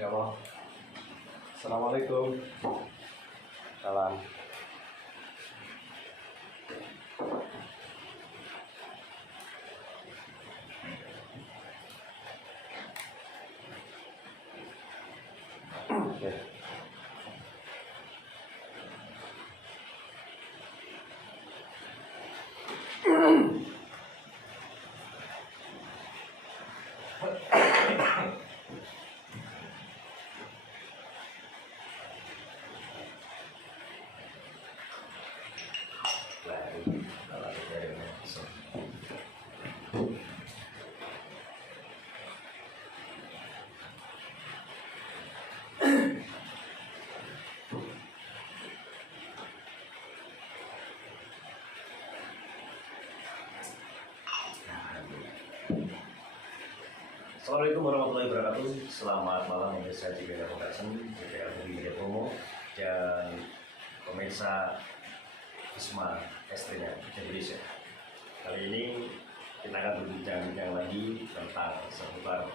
Ya Allah. Assalamualaikum. Salam. Oke. Assalamualaikum warahmatullahi wabarakatuh. Selamat malam pemirsa JBL Production, JBL Media Promo, dan pemirsa Wisma Ekstrim Indonesia. Kali ini kita akan berbincang lagi tentang seputar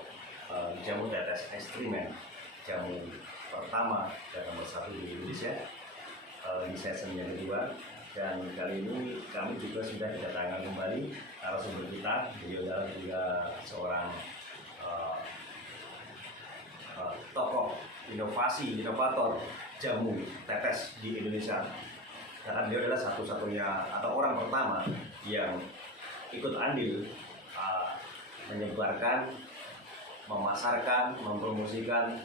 jamu tetes ekstremen, jamu pertama dan nomor 1 di Indonesia di season yang kedua. Dan kali ini kami juga sudah kedatangan kembali narasumber kita. Beliau adalah juga seorang tokoh inovator jamu tetes di Indonesia, karena dia adalah satu-satunya atau orang pertama yang ikut andil menyebarkan, memasarkan, mempromosikan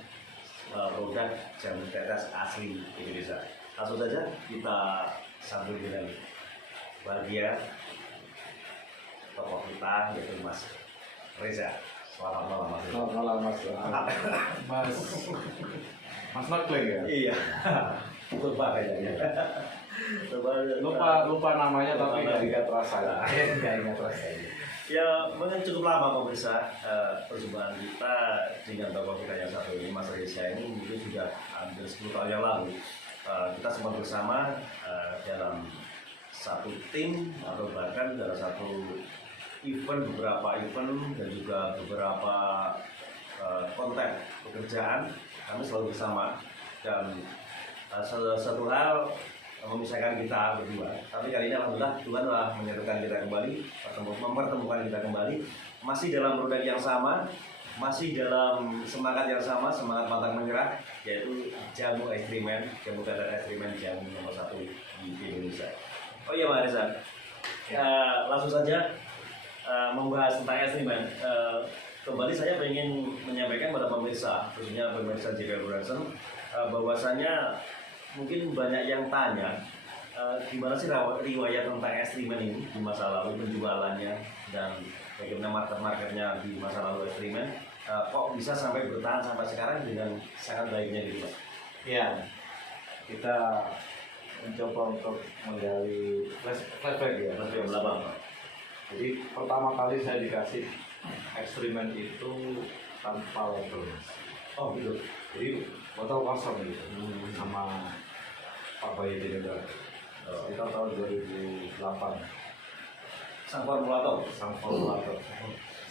produk jamu tetes asli Indonesia. Langsung saja kita sambut dengan bahagia tokoh kita, yaitu Mas Reza. Selamat malam Mas. Selamat malam Mas. Mas Nokling ya? Iya. Lupa kayaknya. Lupa namanya tapi nggak ingat rasanya. Nggak ingat rasanya. Ya, mungkin cukup lama pemirsa perjumpaan kita dengan tokoh kita yang satu ini, Mas Reza ini mungkin sudah hampir 10 tahun yang lalu. Kita sempat bersama dalam satu tim atau bahkan dalam satu beberapa event dan juga beberapa konten pekerjaan kami selalu bersama, dan satu hal memisahkan kita berdua, tapi kali ini alhamdulillah Tuhan telah menyatukan kita kembali, mempertemukan kita kembali, masih dalam produk yang sama, masih dalam semangat yang sama, semangat pantang menyerah, yaitu jamu ekstremen, jamu tetes ekstremen, jamu nomor 1 di Indonesia. Oh iya Mas Reza, langsung saja membahas tentang ekstremen. Kembali saya ingin menyampaikan pada pemirsa, khususnya pemirsa JBL Production, bahwasanya mungkin banyak yang tanya gimana sih riwayat tentang ekstremen ini di masa lalu, penjualannya dan bagaimana market-marketnya di masa lalu ekstremen, kok bisa sampai bertahan sampai sekarang dengan sangat baiknya gitu Mas? Iya, kita mencoba untuk menggali flashback ya. Flashback belakang. Jadi pertama kali saya dikasih ekstremen itu tanpa label. Oh gitu. Jadi botol kosong gitu sama Pak Bayu Dinegara. Sekitar tahun 2008. Sang formulator.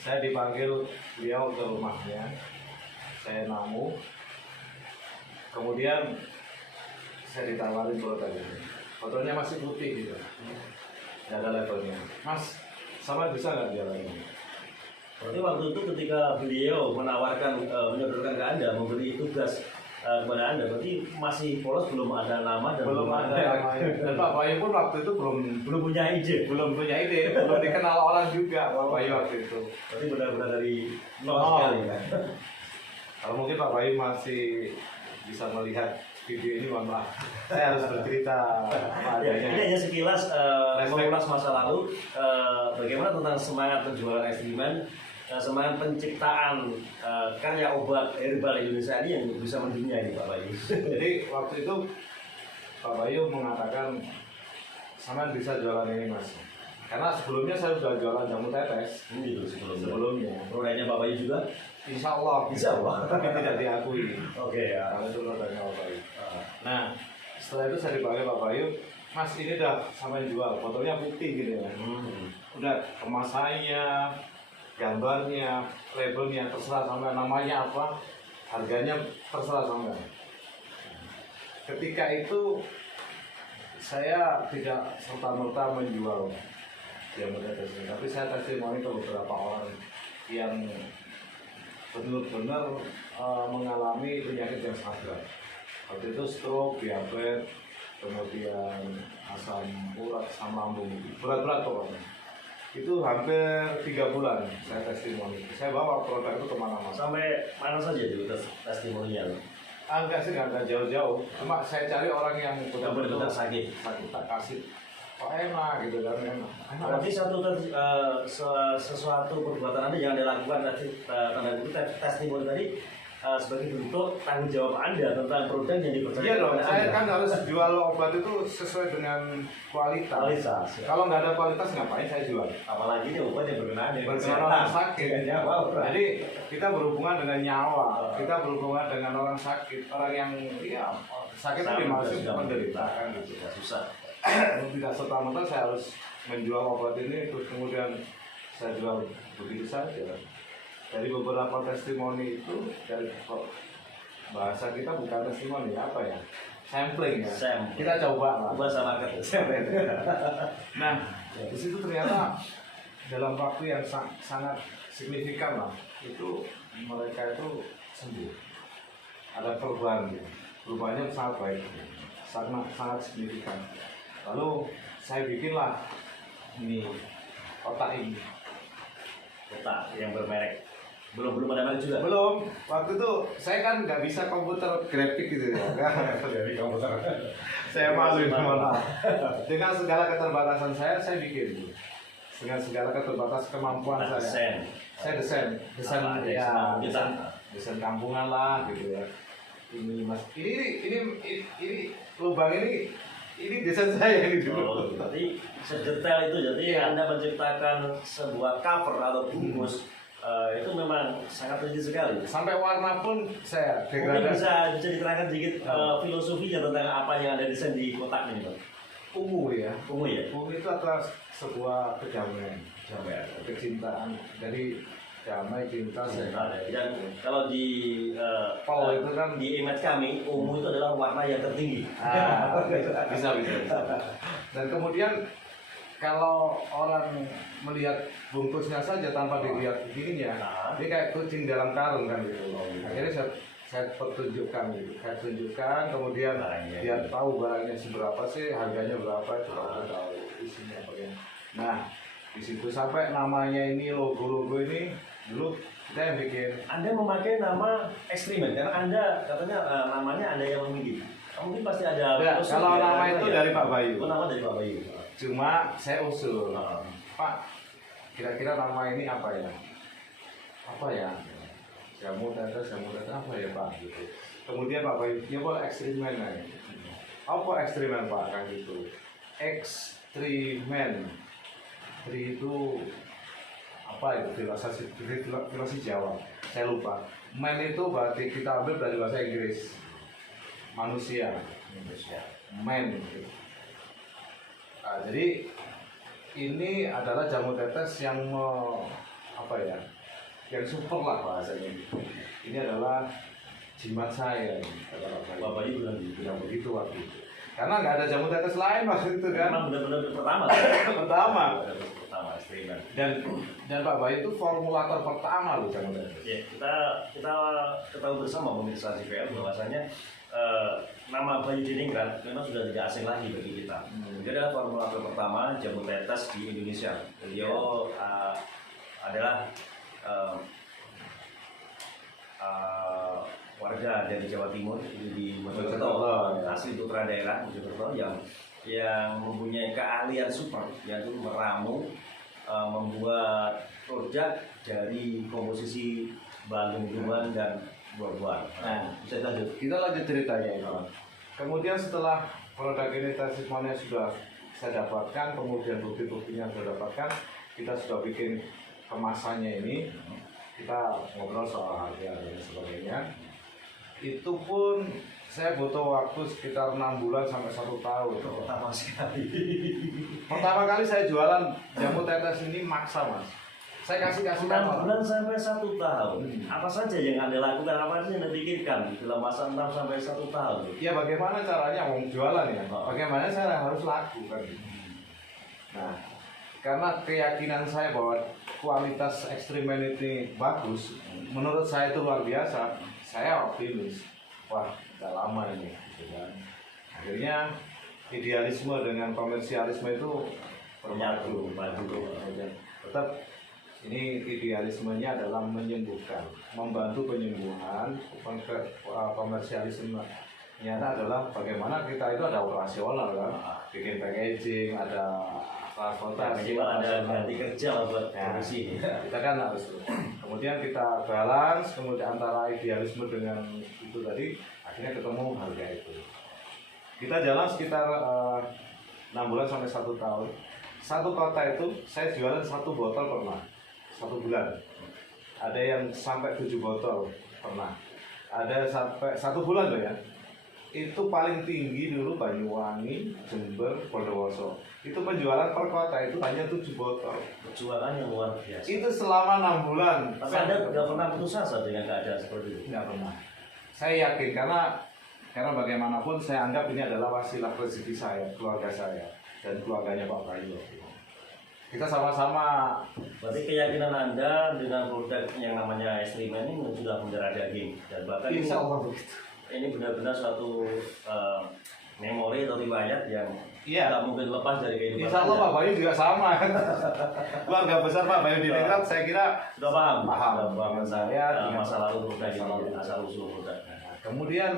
Saya dipanggil beliau ke rumahnya, saya namu, kemudian saya ditawarin produk ini. Botolnya masih putih gitu, nggak ada labelnya. Mas, sama bisa nggak jalan ini? Berarti waktu itu ketika beliau menawarkan, menyodorkan ke Anda, memberi tugas kepada Anda, berarti masih polos, belum ada nama dan Belum ada namanya. Dan Pak Bayu pun waktu itu belum punya ide. belum dikenal orang juga Pak Bayu waktu itu. Berarti benar-benar dari nol sekali kan. Kalau mungkin Pak Bayu masih bisa melihat video ini, mohon maaf, saya harus bercerita apa Ya, adanya. ini hanya sekilas mengulas masa lalu, bagaimana tentang semangat penjualan ekstremen, semangat penciptaan karya obat herbal Indonesia ini yang bisa mendunia ini Pak Bayu. Jadi waktu itu Pak Bayu mengatakan, sama bisa jualan ini Mas. Karena sebelumnya saya sudah jualan jamu tetes. Gitu Sebelumnya. Produknya Pak Bayu juga. Insya Allah. Tapi tidak diakui. Oke ya. Karena itu produknya Pak Bayu. Nah, setelah itu saya dipanggil Pak Bayu, Mas ini udah sama jual, fotonya putih gitu ya. Udah kemasannya, gambarnya, labelnya, terserah sama namanya apa, harganya terserah sampean. Ketika itu saya tidak serta-merta menjual jamu tetes ini, tapi saya testimoni ke beberapa orang yang benar-benar mengalami penyakit yang sangat berat. Waktu itu stroke, diabetes, kemudian asam urat, asam lambung, berat-berat pokoknya. Itu hampir 3 bulan saya testimoni. Saya bawa produk itu kemana-mana. Sampai mana saja itu testimonial? Enggak sih, enggak jauh-jauh. Cuma saya cari orang yang benar-benar sakit, tak kasih. Kok enak gitu kan, enak. Berarti sesuatu perbuatan Anda yang Anda lakukan tadi, tanda kutip testimoni tadi, sebagai bentuk tanggung jawab Anda tentang produk yang dipercaya. Iya dong, saya Anda. kan harus jual obat itu sesuai dengan kualitas. Kualitas, ya. Kalau nggak ada kualitas ngapain saya jual? Apalagi ini obat yang berkenaan dengan Berkenaan orang sakit. dengan nyawa orang. Jadi kita berhubungan dengan nyawa, kita berhubungan dengan orang sakit, orang yang ya sakit itu dimaksud menderita kan gitu. Ya, susah. Tidak serta-merta saya harus menjual obat ini terus kemudian saya jual begitu saja. Dari beberapa testimoni itu, dari bahasa kita bukan testimoni, apa ya, sampling ya. Sampling. Kita coba lah. Bahasa market. Nah, di situ ternyata dalam waktu yang sangat signifikan lah, itu mereka itu sembuh. Ada perubahan, ya. Perubahannya sangat baik, sangat signifikan. Lalu saya bikinlah ini kotak ini. Kotak yang bermerek. Belum ada merek juga. Belum, waktu itu saya kan nggak bisa komputer grafik gitu ya. Dari komputer. Saya malu itu malah. Dengan segala keterbatasan saya bikin. Dengan segala keterbatasan kemampuan saya desain ya, desain kampungan lah gitu ya. Ini mas, ini lubang ini desain saya ini dulu. Oh, berarti sedetail itu, jadi Anda menciptakan sebuah cover atau bungkus itu memang sangat teliti sekali. Sampai warna pun saya Mungkin degradasi. bisa diterangkan sedikit filosofinya tentang apa yang ada desain di kotak ini, Pak. Ungu ya. Ungu ya? Ungu itu adalah sebuah kedamaian, Sampai kecintaan dari damai cinta sehat. dan kalau di Pol itu kan di image kami, ungu itu adalah warna yang tertinggi. bisa. Dan kemudian kalau orang melihat bungkusnya saja tanpa dilihat begininya, ini kayak kucing dalam karung kan gitu. Akhirnya saya pertunjukkan gitu. Saya tunjukkan, kemudian dia tahu barangnya seberapa sih, harganya berapa, itu kalau tahu isinya apa ya. Nah, di situ sampai namanya ini, logo ini dulu kita yang bikin. Anda memakai nama eksperimen karena Anda katanya namanya Anda yang memilih. Mungkin pasti ada. Ya, kalau nama itu dari Pak Bayu. Oh, nama dari Pak Bayu. Cuma saya usul, Pak, kira-kira nama ini apa ya? Apa ya? Jamu tetes apa ya Pak? Gitu. Kemudian Pak Bayu, ya boleh eksperimen ya. Apa eksperimen Pak? Kan gitu. Eksperimen. Itu apa itu filosofi Jawa? Saya lupa. Men itu berarti kita ambil dari bahasa Inggris. Manusia. Men. Gitu. Nah, jadi ini adalah jamu tetes yang apa ya, yang super lah bahasanya. Ini adalah jimat saya. Bapak Ibu bilang begitu waktu itu. Karena nggak ada jamu tetes lain waktu itu kan. Memang benar-benar pertama. Pertama eksperimen. Dan Pak Bayu itu formulator pertama loh jamu tetes. Ya, kita ketahui bersama pemirsa CVL bahwasanya nama Bayu Diningrat memang sudah tidak asing lagi bagi kita. Dia adalah formulator pertama jamu tetes di Indonesia. Beliau adalah warga dari Jawa Timur, di Mojokerto, asli putra daerah Mojokerto yang mempunyai keahlian super, yaitu meramu, membuat produk dari komposisi bahan tumbuhan dan buah-buahan. Nah, bisa lanjut. Kita lanjut ceritanya itu. Kemudian setelah produk ini testimoninya sudah saya dapatkan, kemudian bukti-buktinya sudah dapatkan, kita sudah bikin kemasannya ini, kita ngobrol soal harga dan sebagainya. Itu pun saya butuh waktu sekitar 6 bulan sampai 1 tahun. Pertama sekali. Pertama kali saya jualan jamu tetes ini maksa mas. Saya kasih 6 bulan sampai 1 tahun. Apa saja yang Anda lakukan, apa saja yang Anda pikirkan dalam masa 6 sampai 1 tahun? Ya bagaimana caranya mau jualan ya? Bagaimana saya harus laku kan? Nah, karena keyakinan saya bahwa kualitas ekstrimen ini bagus, menurut saya itu luar biasa. Saya optimis. Wah, udah lama ini, gitu kan. Akhirnya idealisme dengan komersialisme itu Menyatu. Tetap ini idealismenya adalah menyembuhkan, membantu penyembuhan. Komersialisme nyata adalah bagaimana kita itu ada operasional kan, bikin packaging, ada transportasi, ada ganti kerja buat ya, produksi. kita kan harus kemudian kita balance kemudian antara idealisme dengan itu tadi, akhirnya ketemu harga itu. Kita jalan sekitar 6 bulan sampai 1 tahun. Satu kota itu saya jualan 1 botol pernah 1 bulan. Ada yang sampai 7 botol pernah. Ada sampai 1 bulan loh ya. Itu paling tinggi dulu Banyuwangi, Jember, Bondowoso. Itu penjualan per kota itu hanya 7 botol. Perjuangan yang luar biasa. Itu selama 6 bulan. Tapi Anda tidak pernah putus asa dengan keadaan seperti itu? Tidak pernah. Saya yakin karena bagaimanapun saya anggap ini adalah wasilah rezeki saya, keluarga saya, dan keluarganya Pak Bayu. Kita sama-sama. Berarti keyakinan Anda dengan produk yang namanya ekstrimen ini sudah mendarah daging, dan bahkan Insya Allah begitu. ini benar-benar suatu memori atau riwayat yang Iya. tidak mungkin lepas dari kehidupan Insya Allah Anda. Pak Bayu juga sama. Keluarga besar Pak Bayu di Ningrat saya kira Sudah paham? Paham. Sudah paham Saya dengan masa lalu produk masa lalu. ini, asal usul produk. Nah, kemudian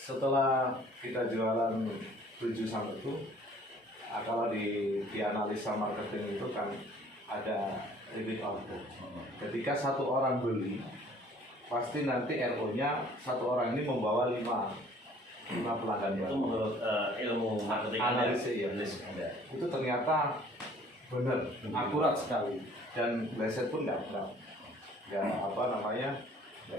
setelah kita jualan 7 sampai itu, kalau di analisa marketing itu kan ada repeat order. Ketika 1 orang beli, pasti nanti RO-nya 1 orang ini membawa 5 pelanggan Itu baru. menurut ilmu marketing Analisis, ya. Anda. Itu ternyata benar, akurat sekali, dan riset pun nggak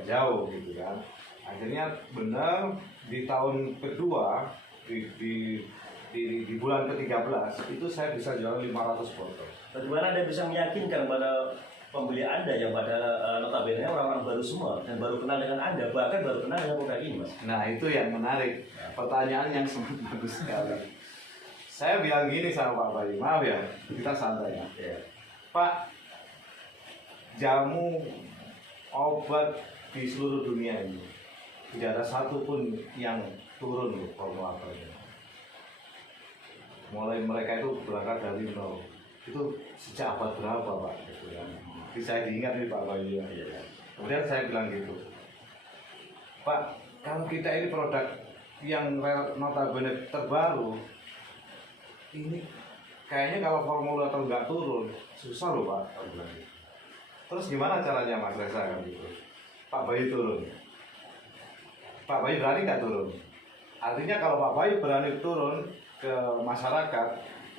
jauh gitu kan. Akhirnya benar di tahun kedua di bulan ke-13 itu saya bisa jual 500 botol. Bagaimana Anda bisa meyakinkan pada pembeli Anda yang pada notabene orang-orang baru semua dan baru kenal dengan Anda, bahkan baru kenal dengan produk ini, Mas? Nah itu yang menarik, pertanyaan yang sangat bagus sekali. Saya bilang gini sama Pak Bayu, maaf ya, kita santai ya. Ya. Pak, jamu obat di seluruh dunia ini tidak ada satupun yang turun loh formulatornya. Mulai mereka itu berangkat dari nol. Itu sejak abad berapa Pak? Gitu ya. Bisa diingat nih Pak Bayu ya. Kemudian saya bilang gitu, Pak, kalau kita ini produk yang notabene terbaru, ini kayaknya kalau formulator nggak turun susah loh Pak. Aku bilang gitu. Terus gimana caranya Mas Reza kan gitu? Pak Bayu turun. Pak Bayu berani nggak turun? Artinya kalau Pak Bayu berani turun ke masyarakat,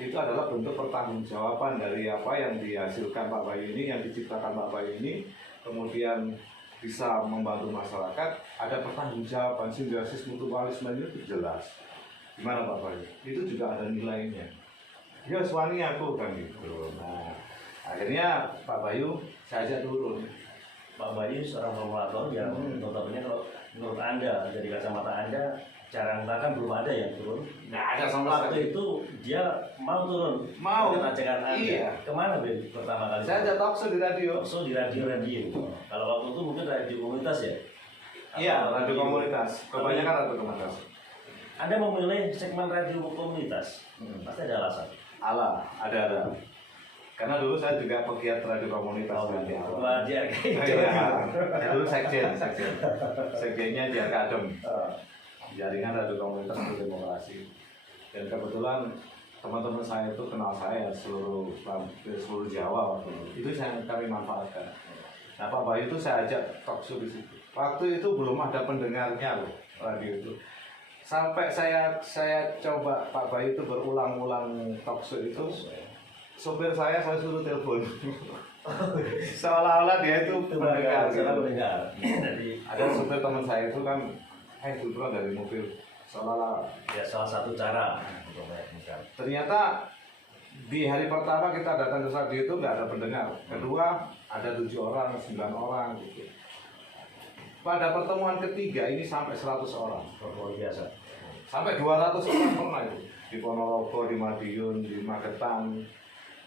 itu adalah bentuk pertanggungjawaban dari apa yang dihasilkan Pak Bayu ini, yang diciptakan Pak Bayu ini, kemudian bisa membantu masyarakat. Ada pertanggungjawaban, simbiosis mutualisme itu jelas. Gimana Pak Bayu? Itu juga ada nilainya. Ya suami aku kan gitu. Nah, akhirnya Pak Bayu saya ajak turun. Pak Bayu seorang formulator yang notabene kalau menurut Anda, dari kacamata Anda, cara bahkan belum ada yang turun. Nggak ada sama Waktu sekali. itu dia mau turun. Mau. Dengan ajakan Anda. Iya. Kemana Ben pertama kali? Saya ajak talkshow di radio. Talkshow di radio. Kalau waktu itu mungkin radio komunitas ya? Iya, Atau radio komunitas. Kebanyakan radio komunitas. Anda memilih segmen radio komunitas, pasti ada alasan. Ada. Karena dulu saya juga pegiat radio komunitas kan di awal. Ketua JRK. Iya, saya dulu sekjennya JRK Adem, jaringan radio komunitas untuk demokrasi. Dan kebetulan teman-teman saya itu kenal saya seluruh Jawa waktu itu. Itu yang kami manfaatkan. Nah Pak Bayu itu saya ajak talkshow di situ. Waktu itu belum ada pendengarnya loh radio itu. Sampai saya coba Pak Bayu itu berulang-ulang talkshow itu. Sopir saya suruh telepon. Seolah-olah dia itu mendengar. Jadi Ada sopir teman saya itu kan, kebetulan dari mobil. Seolah-olah ya salah satu cara untuk meyakinkan. ternyata Di hari pertama kita datang ke radio itu nggak ada pendengar. Kedua ada 7 orang, 9 orang gitu. Pada pertemuan ketiga ini sampai 100 orang. Luar biasa. Sampai 200 orang pernah itu. Di Ponorogo, di Madiun, di Magetan,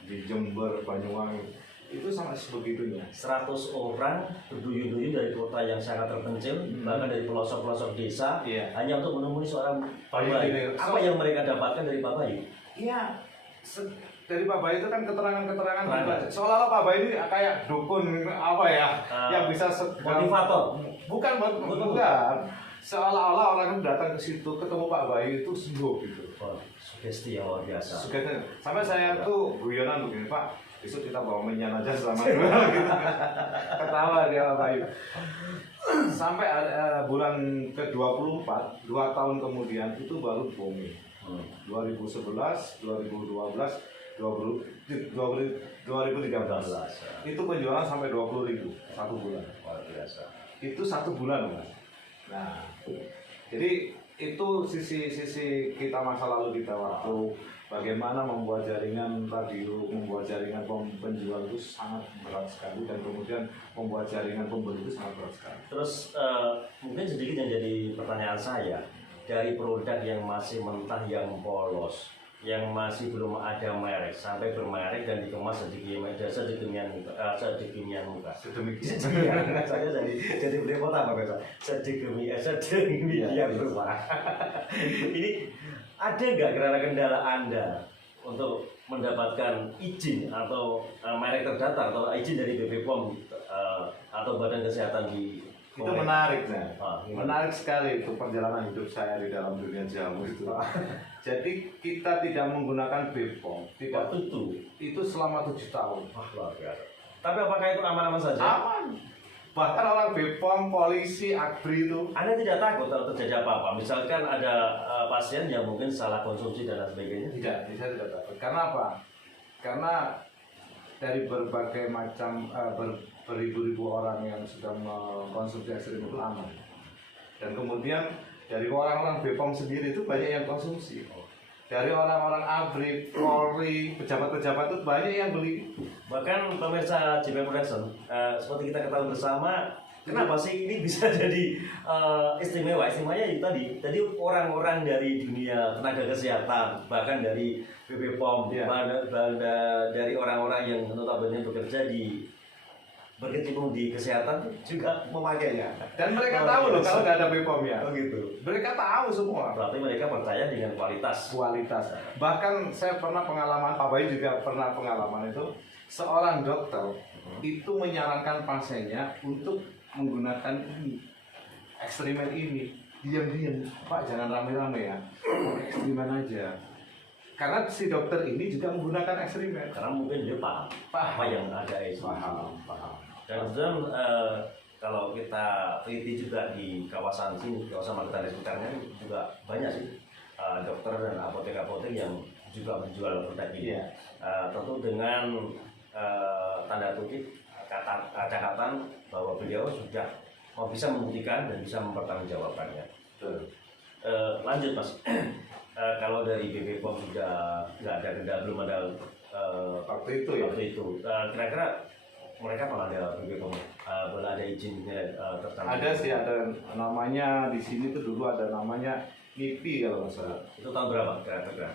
di Jember, Banyuwangi. Itu sampai sebegitunya. 100 orang berduyun-duyun dari kota yang sangat terpencil, bahkan dari pelosok-pelosok desa, Iya. hanya untuk menemui seorang Pak Bayu Bayu. ini. Apa yang mereka dapatkan dari Pak Bayu? Iya, dari Pak Bayu itu kan keterangan-keterangan Keterangan. gitu. Seolah-olah Pak Bayu ini kayak dukun apa ya, yang bisa motivator. Bukan. Seolah-olah orang itu datang ke situ ketemu Pak Bayu itu sembuh gitu. Oh, sugesti yang luar biasa. Sugesti. Sampai saya tuh guyonan begini, Pak, besok kita bawa menyan aja selama 2 hari gitu. Ketawa dia Pak Bayu. Sampai bulan ke-24, 2 tahun kemudian itu baru booming. 2011, 2012, 2013 itu penjualan sampai 20.000 satu bulan. Luar biasa. Itu 1 bulan, Mas. Nah, jadi itu sisi kita masa lalu kita waktu bagaimana membuat jaringan radio, membuat jaringan penjual itu sangat berat sekali, dan kemudian membuat jaringan pembeli itu sangat berat sekali. Terus mungkin sedikit yang jadi pertanyaan saya, dari produk yang masih mentah, yang polos, yang masih belum ada merek, sampai bermerek dan dikemas sedemikian muka. Sedemikian. Saya jadi belepotan Pak Besa. Sedemikian rupa. Ini ada nggak kendala Anda untuk mendapatkan izin atau merek terdaftar atau izin dari BPOM atau Badan Kesehatan di Itu menarik, gimana? menarik sekali itu perjalanan hidup saya di dalam dunia jamu itu. Jadi kita tidak menggunakan BPOM, tidak itu selama 7 tahun. Wah, luar biasa. Tapi apakah itu aman-aman saja? Aman. Bahkan orang BPOM, polisi, AGBRI itu. Anda tidak takut kalau terjadi apa-apa? Misalkan ada pasien yang mungkin salah konsumsi dan lain sebagainya? Tidak, saya tidak takut. Karena apa? Karena dari berbagai macam beribu-ribu orang yang sudah mengkonsumsi ekstrim itu aman. Dan kemudian dari orang-orang BPOM sendiri itu banyak yang konsumsi. Dari orang-orang AGBRI, Polri, pejabat-pejabat itu banyak yang beli. Bahkan pemirsa JP Production, seperti kita ketahui bersama, kenapa sih ini bisa jadi istimewa? Istimewanya itu tadi orang-orang dari dunia tenaga kesehatan, bahkan dari BPOM, dari orang-orang yang notabene bekerja berkecimpung di kesehatan juga memakainya. Dan mereka tahu loh kalau nggak ada BPOM ya. Oh gitu. Mereka tahu semua. Berarti mereka percaya dengan kualitas. Bahkan saya pernah pengalaman, Pak Bayu juga pernah pengalaman itu, seorang dokter itu menyarankan pasiennya untuk menggunakan eksperimen ini. Diam-diam, Pak jangan rame-rame ya, eksperimen aja. Karena si dokter ini juga menggunakan eksperimen. Karena mungkin dia paham apa yang ada itu. Paham. Dan kemudian kalau kita teliti juga di kawasan sini, kawasan Magetan dan sekitarnya juga banyak sih dokter dan apotek-apotek yang juga menjual produk ini. Tentu dengan tanda kutip catatan bahwa beliau sudah bisa membuktikan dan bisa mempertanggungjawabkannya. Lanjut Mas, kalau dari BPOM sudah nggak ada kendala, belum ada waktu itu. Kira-kira mereka kalau ada BPOM boleh ada izinnya tertentu? Ada sih, ada namanya di sini tuh dulu ada namanya MIPI kalau nggak salah. Itu tahun berapa kira-kira?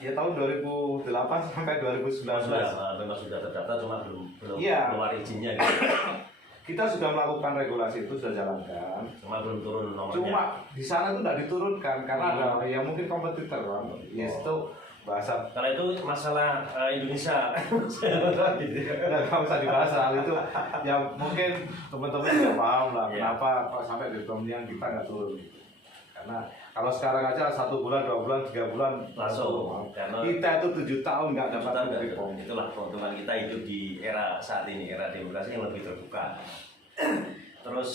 Ya tahun 2008 sampai 2019. Memang sudah terdaftar, cuma belum Iya. keluar izinnya gitu. Kita sudah melakukan regulasi itu, sudah jalankan. Cuma belum turun nomornya. Cuma di sana itu tidak diturunkan karena ada ya mungkin kompetitor kan. Yes, itu bahasa. Kalau itu masalah Indonesia, Nggak usah dibahas hal itu. Ya mungkin teman-teman tidak paham lah kenapa kok sampai di yang kita nggak turun. Karena kalau sekarang aja 1 bulan, 2 bulan, 3 bulan langsung. Kita itu 7 tahun nggak dapat BPOM. Itulah keuntungan kita hidup di era saat ini, era demokrasi yang lebih terbuka. Terus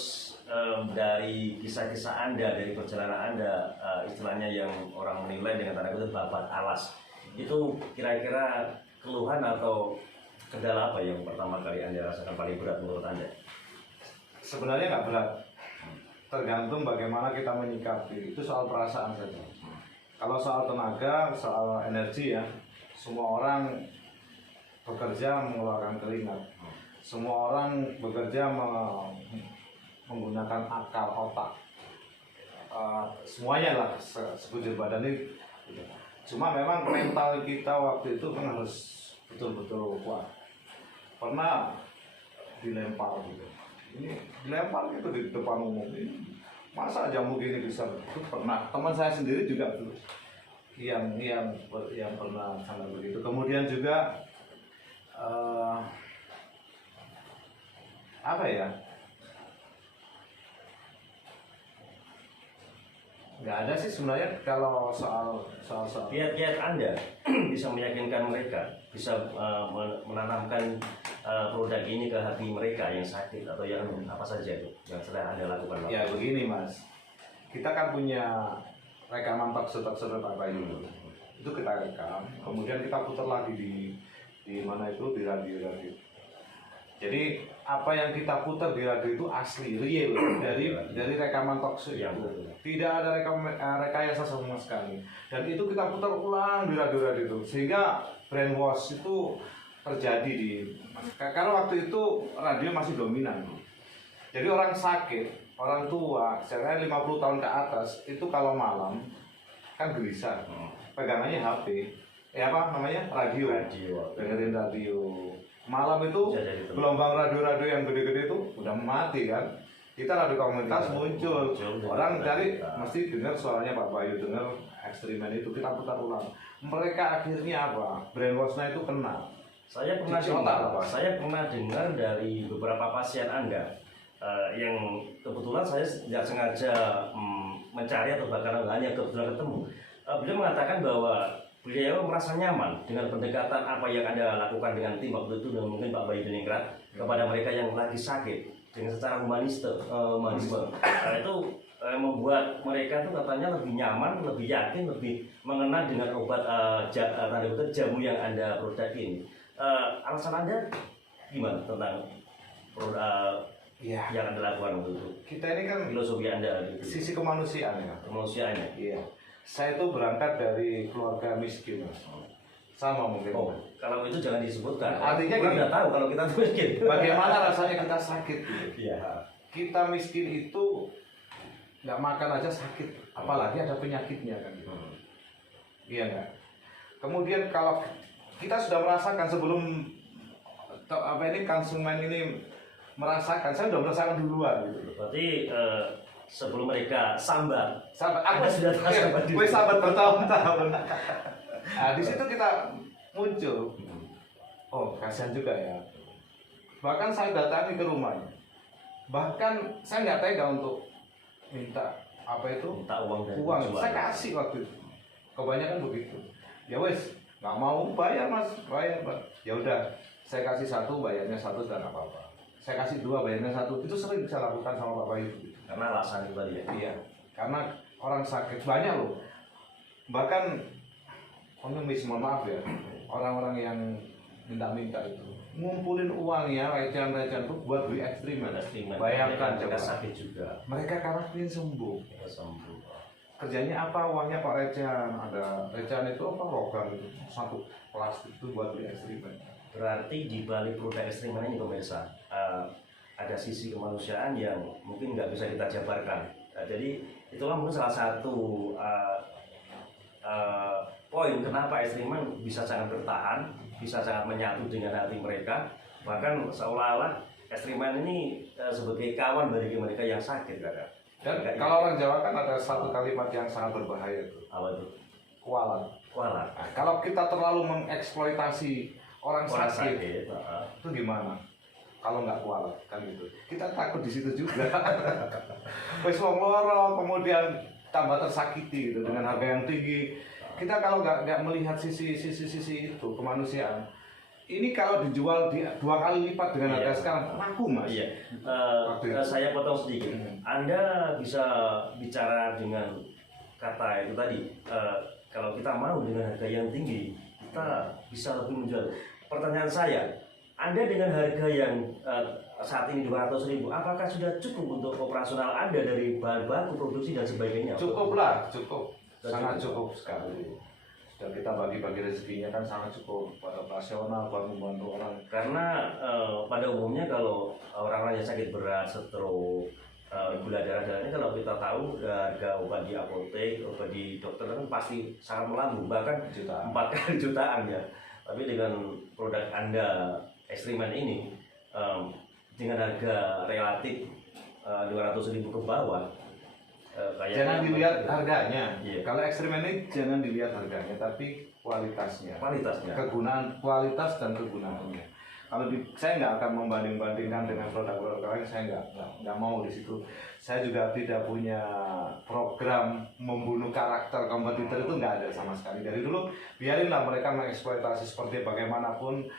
dari kisah-kisah Anda, dari perjalanan Anda, istilahnya yang orang menilai dengan tanda kutip babat alas, itu kira-kira keluhan atau kendala apa yang pertama kali Anda rasakan paling berat menurut Anda? Sebenarnya nggak berat, tergantung bagaimana kita menyikapi. Itu soal perasaan saja. Kalau soal tenaga, soal energi ya, semua orang bekerja mengeluarkan keringat, semua orang bekerja menggunakan akal otak. Semuanya lah sekujur badan ini. Cuma memang mental kita waktu itu kan harus betul-betul kuat. Pernah dilempar gitu, ini dilempar gitu di depan umum ini, masa jamu gini bisa? Itu pernah, teman saya sendiri juga tuh yang pernah sampai begitu. Kemudian juga apa ya, nggak ada sih sebenarnya kalau soal Kiat-kiat Anda bisa meyakinkan mereka, bisa menanamkan produk ini ke hati mereka yang sakit atau yang apa saja itu yang sedang Anda lakukan. ya begini Mas, kita kan punya rekaman talk-show Pak Bayu, itu kita rekam, kemudian kita putar lagi di mana itu, di radio. Jadi apa yang kita putar di radio itu asli, real dari rekaman talkshow itu. Tidak ada rekayasa sama sekali. Dan itu kita putar ulang di radio itu, sehingga brainwash itu terjadi karena waktu itu radio masih dominan. Jadi orang sakit, orang tua, misalnya 50 tahun ke atas itu kalau malam kan gelisah, pegangannya HP, namanya radio, dengerin radio. Malam itu gelombang radio yang gede-gede itu udah mati kan. Kita radio komunitas muncul, orang cari mesti dengar suaranya Pak Bayu, dengar ekstremen itu, kita putar ulang. Mereka akhirnya apa? Brainwashnya itu kena. Saya pernah dengar dari beberapa pasien Anda yang kebetulan saya tidak sengaja mencari atau bahkan hanya kebetulan ketemu. Beliau mengatakan bahwa beliau merasa nyaman dengan pendekatan apa yang Anda lakukan dengan tim waktu itu, dan mungkin Pak Bayu Diningrat kepada mereka yang lagi sakit dengan secara humanisme. Itu membuat mereka itu katanya lebih nyaman, lebih yakin, lebih mengenal dengan obat jamu yang Anda produk ini. Alasan Anda gimana tentang yang Anda lakukan waktu itu? Kita ini kan filosofi Anda gitu. Sisi kemanusiaan ya. Kemanusiaannya. Iya. Saya itu berangkat dari keluarga miskin, Mas. Sama mungkin. Oh, kalau itu jangan disebutkan. Artinya kita gini, nggak tahu kalau kita miskin. Bagaimana rasanya kita sakit gitu. Iya. Kita miskin itu nggak makan aja sakit, apalagi ada penyakitnya kan. Iya nggak? Kemudian kalau kita sudah merasakan sebelum konsumen ini merasakan, saya sudah merasakan duluan gitu. Berarti sebelum mereka sambat, aku sudah sambat. Gue sambat bertahun-tahun. Nah, di situ kita muncul. Oh, kasihan juga ya. Bahkan saya datangi ke rumahnya. Bahkan saya nggak tega untuk minta minta uang dari uang. Saya kasih waktu itu. Kebanyakan begitu. Ya wes, nggak mau bayar Mas, bayar Pak. Ya udah, saya kasih 1, bayarnya 1 dan apa-apa. Saya kasih 2, bayarnya 1. Itu sering saya lakukan sama Pak Bayu. Karena alasan itu tadi ya. Iya, karena orang sakit banyak loh. Bahkan pengemis, mohon maaf ya, orang-orang yang minta-minta itu ngumpulin uangnya, recehan-recehan itu buat beli ekstremen. Bayangkan coba. Sakit juga. Mereka karena ingin sembuh. Kerjanya apa? Uangnya Pak recehan. Ada recehan itu apa? Logam itu, 1 plastik itu buat beli ekstremen. Berarti di balik produk ekstremen ini pemirsa, ada sisi kemanusiaan yang mungkin nggak bisa kita jabarkan. Jadi itulah mungkin salah satu poin kenapa ekstremen bisa sangat bertahan, bisa sangat menyatu dengan hati mereka. Bahkan seolah-olah ekstremen ini sebagai kawan bagi mereka yang sakit, kakak. Dan kalau orang Jawa kan ada satu kalimat yang sangat berbahaya itu. Apa itu? Kualat. Kualat. Nah, kalau kita terlalu mengeksploitasi orang sakit, itu gimana? Kalau nggak kualat kan gitu. Kita takut di situ juga. Wes wong loro kemudian tambah tersakiti gitu dengan harga yang tinggi. Kita kalau nggak melihat sisi itu kemanusiaan, ini kalau dijual 2 kali lipat dengan harga sekarang, laku Mas. Iya. Saya potong sedikit. Anda bisa bicara dengan kata itu tadi. Kalau kita mau dengan harga yang tinggi, kita bisa lebih menjual. Pertanyaan saya, Anda dengan harga yang saat ini 200.000, apakah sudah cukup untuk operasional Anda dari bahan baku, produksi dan sebagainya? Cukup lah, cukup. Sangat cukup sekali. dan kita bagi-bagi rezekinya kan sangat cukup rasional buat membantu orang. Karena pada umumnya kalau orang-orang yang sakit berat, stroke, gula darah ini, kalau kita tahu harga obat di apotek, obat di dokter kan pasti sangat melambung, bahkan Jutaan. 4 kali jutaan ya. Tapi dengan produk Anda Ekstrimen ini dengan harga relatif 200.000 ke bawah, Jangan dilihat harganya. Iya. Kalau Ekstrimen ini jangan dilihat harganya, tapi kualitasnya. kualitasnya. Kegunaan, kualitas dan kegunaannya. Kalau saya nggak akan membanding-bandingkan dengan produk-produk lain, saya nggak mau di situ. Saya juga tidak punya program membunuh karakter kompetitor, itu nggak ada sama sekali. Dari dulu biarinlah mereka mengeksploitasi seperti bagaimanapun,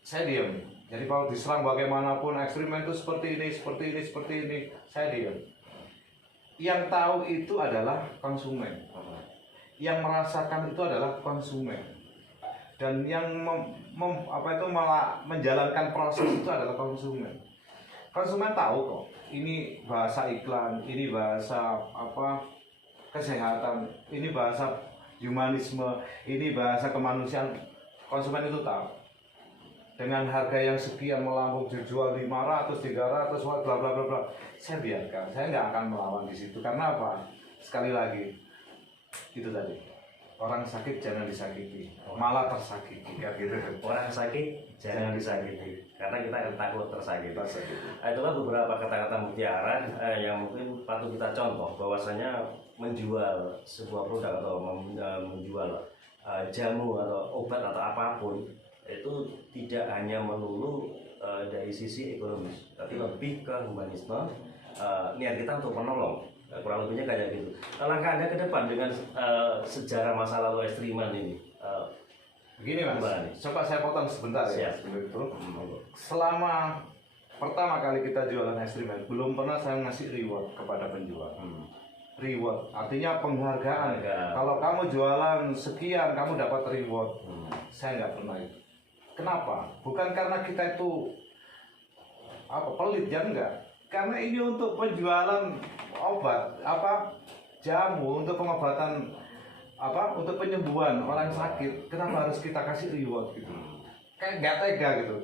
saya diam. Jadi kalau diserang bagaimanapun, Ekstrimen itu seperti ini, saya diam. Yang tahu itu adalah konsumen, yang merasakan itu adalah konsumen. Dan yang menjalankan proses itu adalah konsumen. Konsumen tahu kok, ini bahasa iklan, ini bahasa kesehatan, ini bahasa humanisme, ini bahasa kemanusiaan. Konsumen itu tahu. Dengan harga yang sekian melambung dijual 500, 300, bla bla bla bla. Saya biarkan, saya nggak akan melawan di situ. Karena apa? Sekali lagi, itu tadi. Orang sakit jangan disakiti, malah tersakiti, kayak gitu. Orang sakit jangan disakiti, karena kita akan takut tersakiti. Itulah beberapa kata-kata mutiara yang mungkin patut kita contoh, bahwasanya menjual sebuah produk atau menjual jamu atau obat atau apapun itu tidak hanya melulu dari sisi ekonomis, tapi lebih ke humanisme, niat kita untuk menolong. Kurang lebihnya kayak gitu. Langkah Anda ke depan dengan sejarah masa lalu Ekstrimen ini, begini Mas, coba saya potong sebentar ya. Itu selama pertama kali kita jualan Ekstrimen, belum pernah saya ngasih reward kepada penjual. Reward artinya penghargaan. Kalau kamu jualan sekian, kamu dapat reward. Saya nggak pernah itu. Kenapa? Bukan karena kita itu pelit, ya enggak. Karena ini untuk penjualan obat, jamu, untuk pengobatan, untuk penyembuhan orang sakit. Kenapa harus kita kasih reward gitu? Kayak nggak tega gitu.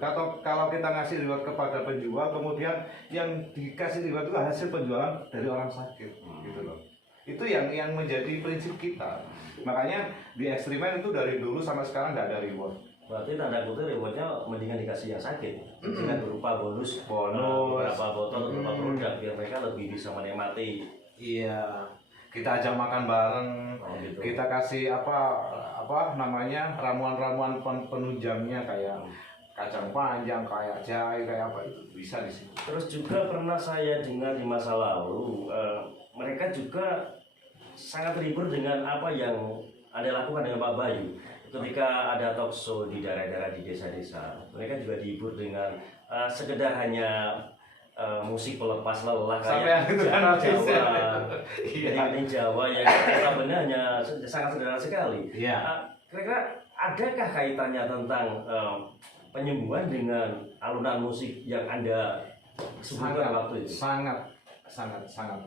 Kalau kita ngasih reward kepada penjual, kemudian yang dikasih reward itu hasil penjualan dari orang sakit, gitu loh. Itu yang menjadi prinsip kita. Makanya di Ekstrimen itu dari dulu sampai sekarang nggak ada reward. Berarti tanda kutip rewardnya mendingan dikasih yang sakit dengan berupa bonus beberapa botol, beberapa produk biar mereka lebih bisa menikmati. Iya, kita ajak makan bareng, gitu. Kita kasih ramuan-ramuan penunjangnya kayak kacang panjang, kayak jahe, kayak apa itu bisa di situ. Terus juga pernah saya dengar di masa lalu mereka juga sangat terhibur dengan apa yang Anda lakukan dengan Pak Bayu. Ketika ada talk show di daerah-daerah di desa-desa, mereka juga dihibur dengan sekedar hanya musik pelepas lelah kayak Jawa, Jawa yang notabene hanya sangat sederhana sekali. Kira-kira adakah kaitannya tentang penyembuhan dengan alunan musik yang Anda sebutkan waktu itu? Sangat.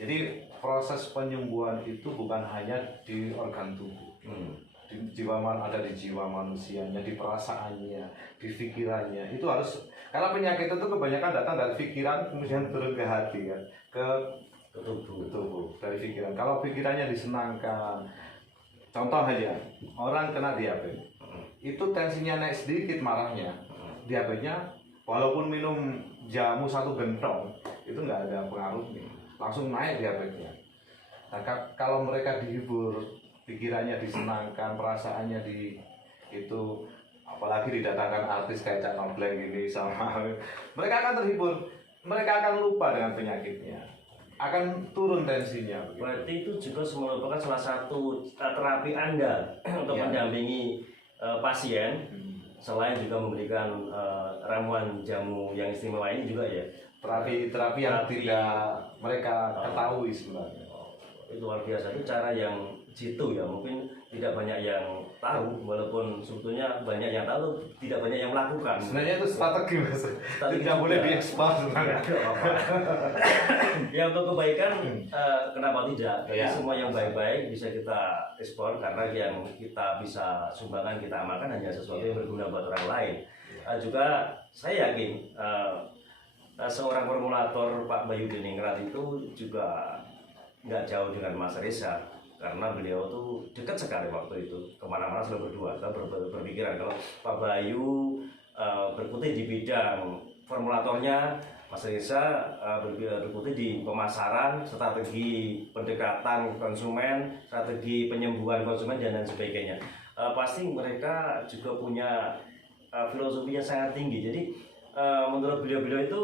Jadi proses penyembuhan itu bukan hanya di organ tubuh. Ada di jiwa manusianya, di perasaannya, di pikirannya. Itu harus, karena penyakit itu kebanyakan datang dari pikiran kemudian turun ke hati kan, ke tubuh dari pikiran. Kalau pikirannya disenangkan, contoh aja, orang kena diabetes, itu tensinya naik sedikit marahnya, diabetesnya walaupun minum jamu 1 gentong itu nggak ada pengaruhnya, langsung naik diabetesnya. Nah, kalau mereka dihibur, pikirannya disenangkan, perasaannya itu, apalagi didatangkan artis kayak Cak Nobleng gini sama, mereka akan terhibur, mereka akan lupa dengan penyakitnya, akan turun tensinya. Berarti itu juga merupakan salah satu terapi Anda untuk mendampingi pasien, selain juga memberikan ramuan jamu yang istimewa ini juga ya. Terapi yang tidak mereka ketahui sebenarnya. itu luar biasa. Itu cara yang jitu ya, mungkin tidak banyak yang tahu, walaupun sebetulnya banyak yang tahu, tidak banyak yang melakukan. Sebenarnya itu strategi mas, Strategi tidak boleh juga. diekspos. Ya untuk kebaikan kenapa tidak? Jadi Ya. semua yang baik-baik bisa kita ekspor, karena yang kita bisa sumbangkan, kita amalkan hanya sesuatu yang berguna buat orang lain. Juga saya yakin seorang formulator Pak Bayu Diningrat itu juga nggak jauh dengan Mas Reza, karena beliau tuh dekat sekali waktu itu, kemana-mana selalu berdua. Kita berpikiran kalau Pak Bayu berkutik di bidang formulatornya, Mas Reza berkutik di pemasaran, strategi pendekatan konsumen, strategi penyembuhan konsumen, dan lain sebagainya. Pasti mereka juga punya filosofi yang sangat tinggi. Jadi menurut beliau-beliau itu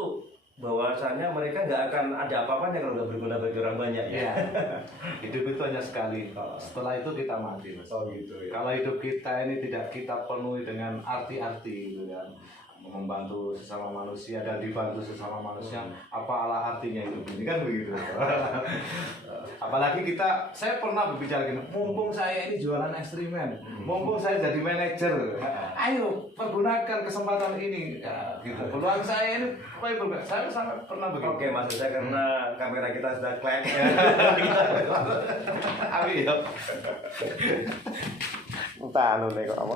bahwasannya mereka nggak akan ada apa-apanya kalau nggak berguna bagi orang banyak ya. Iya. Hidup itu hanya sekali. Setelah itu kita mati mas. Oh gitu ya. Kalau hidup kita ini tidak kita penuhi dengan arti-arti gitu kan, membantu sesama manusia dan dibantu sesama manusia, apalah artinya hidup ini kan begitu. Apalagi saya pernah berbicara gini, mumpung saya ini jualan ekstrimen, mumpung saya jadi manajer, ayo pergunakan kesempatan ini, ya, gitu. Peluang saya ini, saya sampai pernah begitu. Oke Mas Reza, karena kamera kita sudah crack. Amin ya. Entah anu nih kok apa.